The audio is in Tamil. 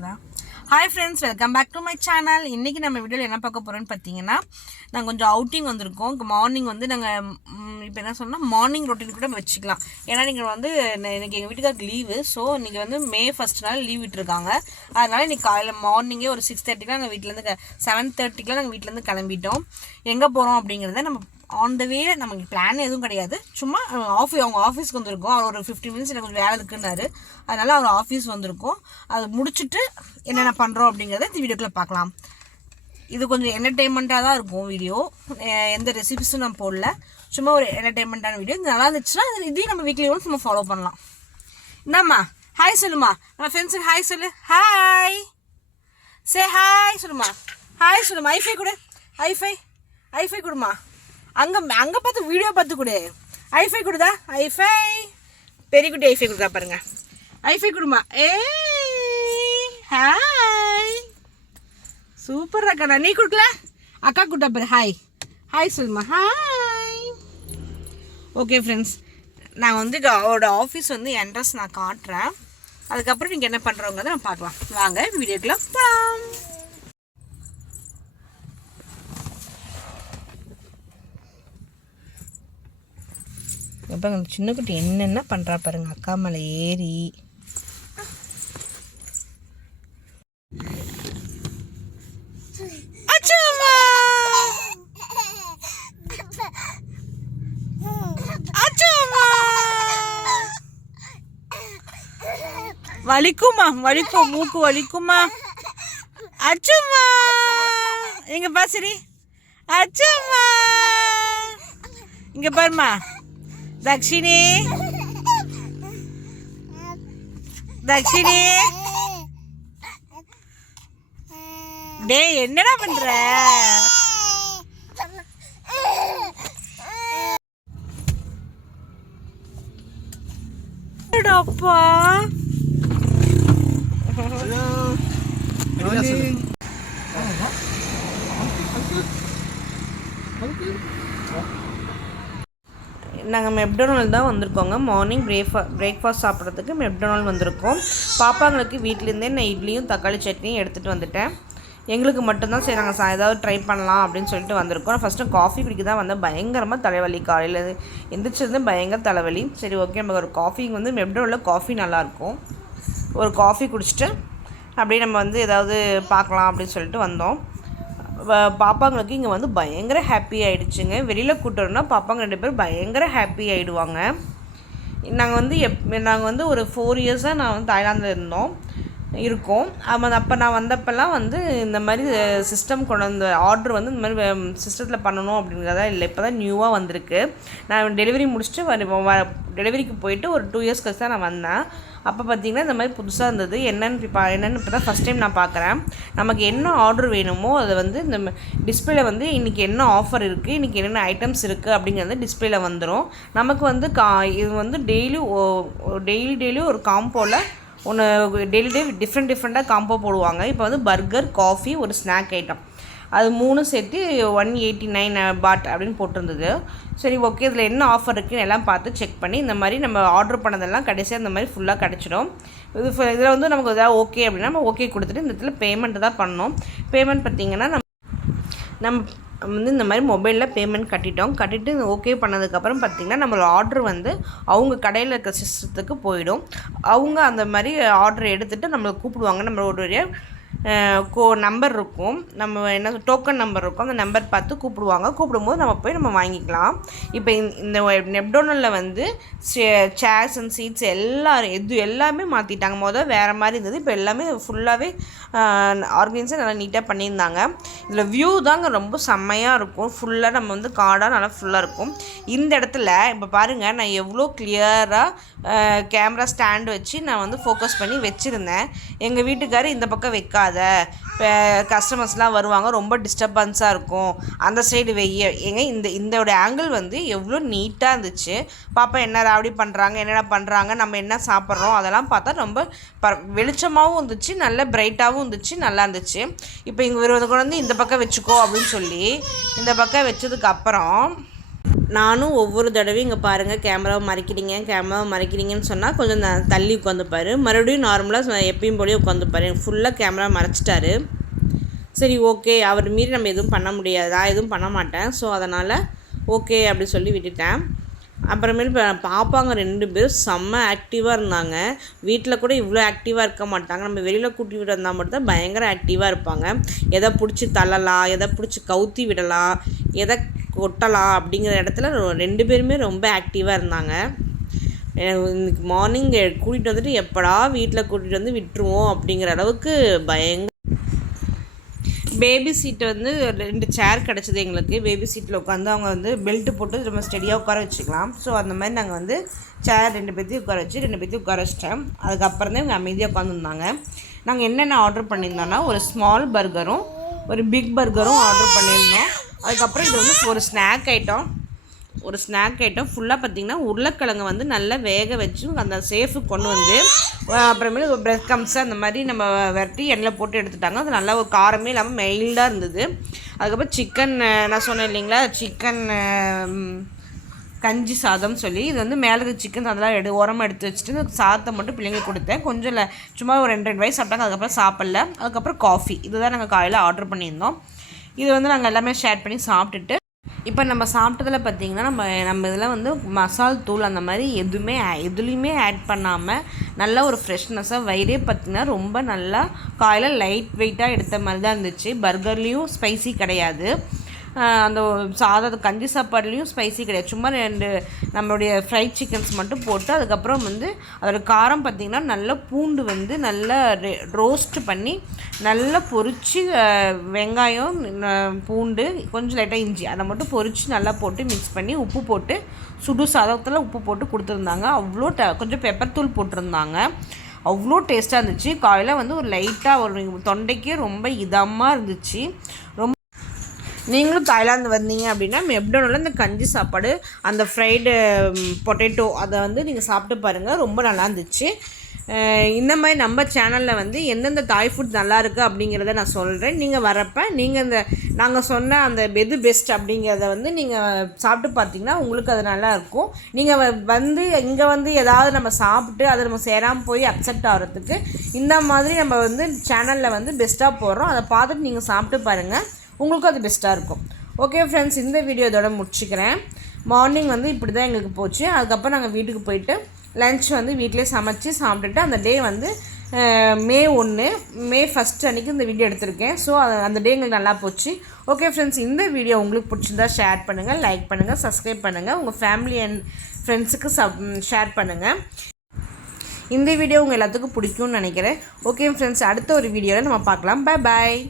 கேக்குதா? Hi friends, welcome back to my channel. இன்றைக்கி நம்ம வீடியோவில் என்ன பார்க்க போகிறோன்னு பார்த்தீங்கன்னா, நாங்கள் கொஞ்சம் அவுட்டிங் வந்திருக்கோம். மார்னிங் வந்து நாங்கள் இப்போ என்ன சொன்னால் மார்னிங் ரொட்டீன் கூட வச்சுக்கலாம். ஏன்னா நீங்கள் வந்து இன்றைக்கி எங்கள் வீட்டுக்காருக்கு லீவு. ஸோ இன்றைக்கி வந்து May 1 நாள் லீவ் விட்டுருக்காங்க. அதனால் இன்றைக்கி காலையில் மார்னிங்கே ஒரு 6:30க்குலாம் நாங்கள் வீட்டிலேருந்து 7:30க்குலாம் நாங்கள் வீட்டிலேருந்து கிளம்பிட்டோம். எங்கே போகிறோம் அப்படிங்கிறத நம்ம ஆன் த வே, நமக்கு பிளான் எதுவும் கிடையாது. சும்மா அவங்க ஆஃபீஸ்க்கு வந்திருக்கோம். அவர் ஒரு 15 மினிட்ஸ் எனக்கு கொஞ்சம் வேலை இருக்குன்னாரு. அதனால் அவர் ஆஃபீஸ் வந்திருக்கோம். அதை முடிச்சுட்டு என்னென்ன பண்ணுறோம் அப்படிங்கிறத இந்த வீடியோக்குள்ளே பார்க்கலாம். இது கொஞ்சம் என்டர்டெயின்மெண்ட்டாக தான் இருக்கும் வீடியோ. எந்த ரெசிபிஸும் நான் போடல, சும்மா ஒரு என்டர்டெயின்மெண்ட்டான வீடியோ. இது நல்லா இருந்துச்சுன்னா இதையும் நம்ம வீக்லி ஒன்ஸ் நம்ம ஃபாலோ பண்ணலாம். என்னம்மா ஹாய் சொல்லுமா, நம்ம ஃப்ரெண்ட்ஸுக்கு ஹாய் சொல்லு. ஹாய் சே ஹாய் சொல்லுமா. ஹாய் சொல்லுமா. ஐஃபை கொடு. ஐஃபை கொடுமா. அங்கே பார்த்து வீடியோ பார்த்து கொடு. ஐஃபை கொடுதா? ஐஃபை பெரிய குட்டி ஐஃபை கொடுக்குறா பாருங்க. ஐஃபை கொடுமா. ஹாய் சூப்பர் அக்கா. நீ கொடுக்கல, அக்கா கொடுத்தா பாரு. ஹாய் சொல்லுமா. ஹாய். ஓகே ஃப்ரெண்ட்ஸ், நான் வந்து அவரோட ஆஃபீஸ் வந்து என்ட்ரன்ஸ் நான் காட்டுறேன். அதுக்கப்புறம் நீங்கள் என்ன பண்ணுறவங்க நான் பார்க்கலாம். வாங்க வீடியோக்குள்ள போகலாம். இப்போ சின்ன குட்டி என்னென்ன பண்ணுறா பாருங்க. அக்கா மேலே ஏறி வலிக்கும் மூக்கு வலிக்குமா. அச்சுமா இங்க பாசரி. அச்சுமா இங்க பாருமா. தக்ஷினி டே என்னடா பண்ற? அப்பா நாங்கள் மெக்டொனால்ட் தான் வந்திருக்கோங்க. மார்னிங் பிரேக்ஃபாஸ்ட் சாப்பிட்றதுக்கு மெக்டொனால்ட் வந்திருக்கோம். பாப்பாங்களுக்கு வீட்டிலேருந்தே நான் இட்லியும் தக்காளி சட்னியும் எடுத்துகிட்டு வந்துட்டேன். எங்களுக்கு மட்டும்தான் சரி நாங்கள் ஏதாவது ட்ரை பண்ணலாம் அப்படின்னு சொல்லிட்டு வந்திருக்கோம். நான் ஃபஸ்ட்டு காஃபி குடிக்க தான் வந்தேன். பயங்கரமாக தலைவலி. காலையில் எந்திரிச்சிருந்து பயங்கர தலைவலி. சரி ஓகே, நம்ம ஒரு காஃபி வந்து மெக்டொனால்டில் காஃபி நல்லாயிருக்கும். ஒரு காஃபி குடிச்சிட்டு அப்படியே நம்ம வந்து ஏதாவது பார்க்கலாம் அப்படின்னு சொல்லிட்டு வந்தோம். பாப்பாங்களுக்கு இங்கே வந்து பயங்கர ஹாப்பி ஆகிடுச்சுங்க. வெளியில் கூட்டுறோன்னா பாப்பாங்க 2 பேரும் பயங்கர ஹாப்பி ஆகிடுவாங்க. நாங்கள் வந்து ஒரு 4 இயர்ஸாக நான் வந்து தாய்லாந்தில் இருக்கோம். அப்போ நான் வந்தப்பெல்லாம் வந்து இந்த மாதிரி சிஸ்டம் கொண்டு வந்த ஆர்டர் வந்து இந்த மாதிரி சிஸ்டத்தில் பண்ணணும் அப்படிங்கிறதா இல்லை. இப்போ தான் நியூவாக வந்திருக்கு. நான் டெலிவரி முடிச்சுட்டு டெலிவரிக்கு போயிட்டு ஒரு 2 இயர்ஸ் கழிச்சு தான் நான் வந்தேன். அப்போ பார்த்திங்கன்னா இந்த மாதிரி புதுசாக இருந்தது. என்னென்னு இப்போ தான் ஃபஸ்ட் டைம் நான் பார்க்குறேன். நமக்கு என்ன ஆர்டர் வேணுமோ அதை வந்து இந்த டிஸ்பிளேல வந்து இன்றைக்கி என்ன ஆஃபர் இருக்குது, இன்றைக்கி என்னென்ன ஐட்டம்ஸ் இருக்குது அப்படிங்கிறது டிஸ்பிளேல வந்துடும். நமக்கு வந்து இது வந்து டெய்லி ஒரு காம்போவில் ஒன்று டெய்லி டிஃப்ரெண்ட்டாக காம்போ போடுவாங்க. இப்போ வந்து பர்கர், காஃபி, ஒரு ஸ்நாக் ஐட்டம், அது 3 சேர்த்து 189 பாட் அப்படின்னு போட்டிருந்தது. சரி ஓகே, இதில் என்ன ஆஃபர் இருக்குதுன்னு எல்லாம் பார்த்து செக் பண்ணி இந்த மாதிரி நம்ம ஆர்டர் பண்ணதெல்லாம் கடைசியாக இந்த மாதிரி ஃபுல்லாக கிடச்சிடும். இதில் வந்து நமக்கு எதாவது ஓகே அப்படின்னா நம்ம ஓகே கொடுத்துட்டு இந்த இடத்துல பேமெண்ட்டு தான் பண்ணணும். பேமெண்ட் பார்த்திங்கன்னா நம்ம வந்து இந்த மாதிரி மொபைலில் பேமெண்ட் கட்டிட்டு ஓகே பண்ணதுக்கப்புறம் பார்த்திங்கன்னா நம்மளோட ஆர்டர் வந்து அவங்க கடையில் இருக்க சிஸ்டத்துக்கு போயிடும். அவங்க அந்த மாதிரி ஆர்டர் எடுத்துகிட்டு நம்மளை கூப்பிடுவாங்க. நம்மளோடைய நம்பர் இருக்கும், நம்ம என்ன டோக்கன் நம்பர் இருக்கும், அந்த நம்பர் பார்த்து கூப்பிடும்போது நம்ம போய் நம்ம வாங்கிக்கலாம். இப்போ இந்த மெக்டொனால்டில் வந்து சேர்ஸ் அண்ட் சீட்ஸ் எல்லாமே மாற்றிட்டாங்க. வேறு மாதிரி இருந்தது, இப்போ எல்லாமே ஃபுல்லாகவே ஆர்கனைஸாக நல்லா நீட்டாக பண்ணியிருந்தாங்க. இதில் வியூ தாங்க ரொம்ப செம்மையாக இருக்கும். ஃபுல்லாக நம்ம வந்து காடாக நல்லா ஃபுல்லாக இருக்கும். இந்த இடத்துல இப்போ பாருங்கள், நான் எவ்வளோ கிளியராக கேமரா ஸ்டாண்டு வச்சு நான் வந்து ஃபோக்கஸ் பண்ணி வச்சுருந்தேன். எங்கள் வீட்டுக்காரர் இந்த பக்கம் வைக்காத, கஸ்டமர்ஸ்லாம் வருவாங்க, ரொம்ப டிஸ்டர்பன்ஸாக இருக்கும், அந்த சைடு இதோட ஆங்கிள் வந்து எவ்வளோ நீட்டாக இருந்துச்சு. பாப்பா என்ன ராவடி பண்ணுறாங்க, என்னென்ன பண்ணுறாங்க, நம்ம என்ன சாப்பிட்றோம் அதெல்லாம் பார்த்தா ரொம்ப வெளிச்சமாகவும் இருந்துச்சு, நல்ல பிரைட்டாகவும் இருந்துச்சு, நல்லா இருந்துச்சு. இப்போ இங்கே கொண்டு வந்து இந்த பக்கம் வச்சுக்கோ அப்படின்னு சொல்லி இந்த பக்கம் வச்சதுக்கப்புறம் நானும் ஒவ்வொரு தடவையும் இங்கே பாருங்கள் கேமராவை மறைக்கிறீங்கன்னு சொன்னால் கொஞ்சம் தள்ளி உட்காந்துப்பார். மறுபடியும் நார்மலாக எப்பயும் போலயே உட்காந்துப்பார். ஃபுல்லாக கேமரா மறைச்சிட்டாரு. சரி ஓகே, அவர் மீறி நம்ம எதுவும் பண்ண முடியாது, நான் எதுவும் பண்ண மாட்டேன். ஸோ அதனால் ஓகே அப்படி சொல்லி விட்டுட்டேன். அப்புறமேல் பாப்பாங்க 2 பேரும் செம்ம ஆக்டிவாக இருந்தாங்க. வீட்டில் கூட இவ்வளோ ஆக்டிவாக இருக்க மாட்டாங்க. நம்ம வெளியில் கூட்டி விட்டு வந்தால் மட்டும்தான் பயங்கர ஆக்டிவாக இருப்பாங்க. எதை பிடிச்சி தள்ளலாம், எதை பிடிச்சி கவுத்தி விடலாம், எதை கொட்டலாம் அப்படிங்கிற இடத்துல 2 பேருமே ரொம்ப ஆக்டிவாக இருந்தாங்க. இன்னைக்கு மார்னிங் கூட்டிகிட்டு வந்துட்டு எப்படா வீட்டில் கூட்டிகிட்டு வந்து விட்டுருவோம் அப்படிங்கிற அளவுக்கு பேபி சீட்டை வந்து 2 சேர் கிடச்சிது எங்களுக்கு. பேபி சீட்டில் உட்காந்து அவங்க வந்து பெல்ட்டு போட்டு ரொம்ப ஸ்டெடியாக உட்கார வச்சுக்கலாம். ஸோ அந்த மாதிரி நாங்கள் வந்து சேர் 2 பேர்த்தையும் உட்கார வச்சு 2 பேர்த்தையும் உட்கார வச்சிட்டேன். அதுக்கப்புறம் தான் இவங்க அமைதியாக உட்காந்துருந்தாங்க. நாங்கள் என்னென்ன ஆர்டர் பண்ணியிருந்தோன்னா ஒரு ஸ்மால் பர்கரும் ஒரு பிக் பர்கரும் ஆர்டர் பண்ணியிருந்தோம். அதுக்கப்புறம் இது வந்து ஒரு ஸ்நாக் ஐட்டம் ஃபுல்லாக பார்த்திங்கன்னா உருளைக்கிழங்கு வந்து நல்லா வேக வச்சு அந்த சேஃபுக்கு கொண்டு வந்து அப்புறமேல ஒரு பிரெட் கம்ஸ் அந்த மாதிரி நம்ம வெட்டி எண்ணெயில் போட்டு எடுத்துட்டாங்க. அது நல்லா ஒரு காரமே இல்லாமல் மெயில்டாக இருந்தது. அதுக்கப்புறம் சிக்கன் நான் சொன்னேன் இல்லைங்களா, சிக்கன் கஞ்சி சாதம் சொல்லி இது வந்து மேலே சிக்கன் அதெல்லாம் உரமாக எடுத்து வச்சுட்டு இந்த சாதத்தை மட்டும் பிள்ளைங்களுக்கு கொடுத்தேன். கொஞ்சம் இல்லை, சும்மா ஒரு 2 வயசு சாப்பிட்டாங்க. அதுக்கப்புறம் சாப்பிடல. அதுக்கப்புறம் காஃபி இதுதான் நாங்கள் காலையில் ஆர்டர் பண்ணியிருந்தோம். இது வந்து நாங்கள் எல்லாமே ஷேர் பண்ணி சாப்பிட்டுட்டு இப்போ நம்ம சாப்பிட்டதில் பார்த்திங்கன்னா நம்ம இதில் வந்து மசால் தூள் அந்த மாதிரி எதுலேயுமே ஆட் பண்ணாமல் நல்ல ஒரு ஃப்ரெஷ்னஸாக வயிறே பார்த்திங்கன்னா ரொம்ப நல்லா காலையில் லைட் வெயிட்டாக எடுத்த மாதிரி தான் இருந்துச்சு. பர்கர்லேயும் ஸ்பைசி கிடையாது, அந்த கஞ்சி சாப்பாடுலேயும் ஸ்பைசி கிடையாது. சும்மா 2 நம்மளுடைய ஃப்ரைட் சிக்கன்ஸ் மட்டும் போட்டு அதுக்கப்புறம் வந்து அதோட காரம் பார்த்திங்கன்னா நல்லா பூண்டு வந்து நல்லா ரோஸ்ட் பண்ணி நல்லா பொரித்து வெங்காயம் பூண்டு கொஞ்சம் லைட்டாக இஞ்சி அதை மட்டும் பொரித்து நல்லா போட்டு மிக்ஸ் பண்ணி உப்பு போட்டு சுடு சாதத்தில் உப்பு போட்டு கொடுத்துருந்தாங்க. அவ்வளோ கொஞ்சம் பெப்பர் தூள் போட்டிருந்தாங்க. அவ்வளோ டேஸ்ட்டாக இருந்துச்சு. காலையில் வந்து ஒரு லைட்டாக ஒரு தொண்டைக்கே ரொம்ப இதமாக இருந்துச்சு. ரொம்ப நீங்களும் தாய்லாந்து வந்தீங்க அப்படின்னா மெக்டொனால்டில் இந்த கஞ்சி சாப்பாடு அந்த ஃப்ரைடு பொட்டேட்டோ அதை வந்து நீங்கள் சாப்பிட்டு பாருங்கள், ரொம்ப நல்லா இருந்துச்சு. இந்த மாதிரி நம்ம சேனலில் வந்து எந்தெந்த தாய் ஃபுட் நல்லாயிருக்கு அப்படிங்கிறத நான் சொல்கிறேன். நீங்கள் வரப்போ நீங்கள் நாங்கள் சொன்ன அந்த எது பெஸ்ட் அப்படிங்கிறத வந்து நீங்கள் சாப்பிட்டு பார்த்தீங்கன்னா உங்களுக்கு அது நல்லாயிருக்கும். நீங்கள் வந்து இங்கே வந்து ஏதாவது நம்ம சாப்பிட்டு அதை நம்ம சேராமல் போய் அக்செப்ட் ஆகிறதுக்கு இந்த மாதிரி நம்ம வந்து சேனலில் வந்து பெஸ்ட்டாக போடுறோம். அதை பார்த்துட்டு நீங்கள் சாப்பிட்டு பாருங்கள், உங்களுக்கும் அது பெஸ்ட்டாக இருக்கும். ஓகே ஃப்ரெண்ட்ஸ், இந்த வீடியோ இதோட முடிச்சுக்கிறேன். மார்னிங் வந்து இப்படி தான் எங்களுக்கு போச்சு. அதுக்கப்புறம் நாங்கள் வீட்டுக்கு போயிட்டு லன்ச் வந்து வீட்டிலே சமைச்சு சாப்பிட்டுட்டு அந்த டே வந்து May 1 அன்றைக்கி இந்த வீடியோ எடுத்திருக்கேன். ஸோ அந்த டே எங்களுக்கு நல்லா போச்சு. ஓகே ஃப்ரெண்ட்ஸ், இந்த வீடியோ உங்களுக்கு பிடிச்சிருந்தா ஷேர் பண்ணுங்கள், லைக் பண்ணுங்கள், சப்ஸ்கிரைப் பண்ணுங்கள், உங்கள் ஃபேமிலி அண்ட் ஃப்ரெண்ட்ஸுக்கு ஷேர் பண்ணுங்கள். இந்த வீடியோ உங்கள் எல்லாத்துக்கும் பிடிக்கும்னு நினைக்கிறேன். ஓகே ஃப்ரெண்ட்ஸ், அடுத்த ஒரு வீடியோவில் நம்ம பார்க்கலாம். Bye bye.